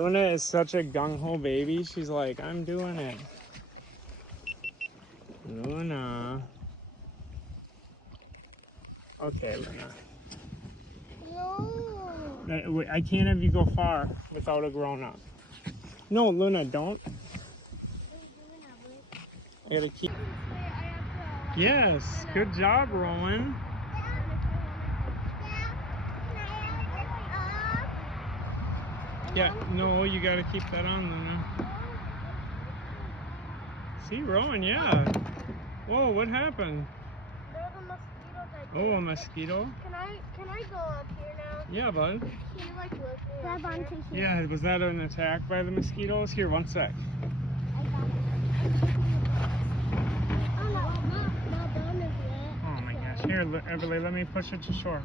Luna is such a gung-ho baby. She's like, I'm doing it. Luna. Okay, Luna. No. I can't have you go far without a grown-up. No, Luna, don't. I gotta keep. Yes, good job, Rowan. Yeah, no, you gotta keep that on, Luna. See, Rowan, yeah. Whoa, what happened? There's a mosquito that Oh, a mosquito? Can I go up here now? Yeah, bud. Can you like lift me up here? Yeah, was that an attack by the mosquitoes? Here, one sec. I got it. Oh no, not done as yet. Oh my gosh. Here, Everly, let me push it to shore.